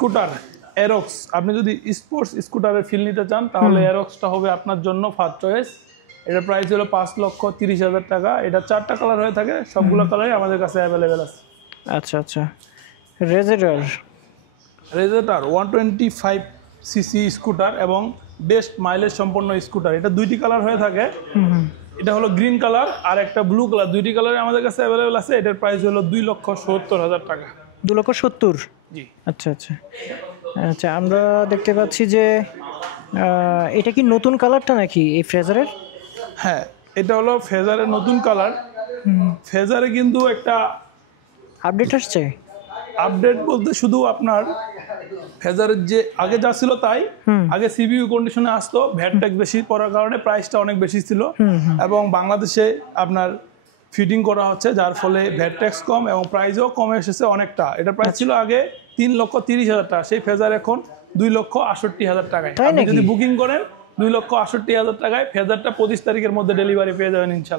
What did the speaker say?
Scooter এরক্স, আপনি যদি sports স্কুটারের feel নিতে চান তাহলে এরক্সটা হবে আপনার জন্য ফার্স্ট চয়েস। এটার প্রাইস হলো 5,30,000 টাকা। এটা 4টা কালার হয়ে থাকে, সবগুলো কালারই আমাদের কাছে অ্যাভেলেবেল আছে। আচ্ছা আচ্ছা। রেজেটার 125 সিসি স্কুটার এবং বেস্ট মাইলেজ সম্পন্ন স্কুটার। এটা 2টি কালার হয়ে থাকে, এটা হলো গ্রিন কালার আর একটা ব্লু কালার। 2টি কালারে আমাদের কাছে অ্যাভেলেবেল আছে। এটার প্রাইস হলো 2,70,000 টাকা। 2,70,000? জি। আচ্ছা আচ্ছা আচ্ছা। আমরা দেখতে পাচ্ছি যে এটা কি নতুন কালারটা নাকি এই ফ্রেজারের? হ্যাঁ, এটা হলো ফেজারের নতুন কালার। ফেজারে কিন্তু একটা আপডেট আসছে। আপডেট বলতে শুধু আপনার ফেজারের যে আগে যা ছিল তাই। আগে সিবিইউ কন্ডিশনে আসতো, ভ্যাট ট্যাক্স বেশি পড়ার কারণে প্রাইসটা অনেক বেশি ছিল, এবং বাংলাদেশে আপনার ফিটিং করা হচ্ছে যার ফলে ভ্যাট ট্যাক্স কম এবং প্রাইসও কমে এসেছে অনেকটা। এটা প্রাইস ছিল আগে 3,30,000 টাকা, সেই ফেজার এখন 2,68,000 টাকায়। আপনি যদি বুকিং করেন 2,68,000 টাকায় ফেজারটা 25 তারিখের মধ্যে ডেলিভারি পেয়ে যাবেন ইনশাল্লাহ।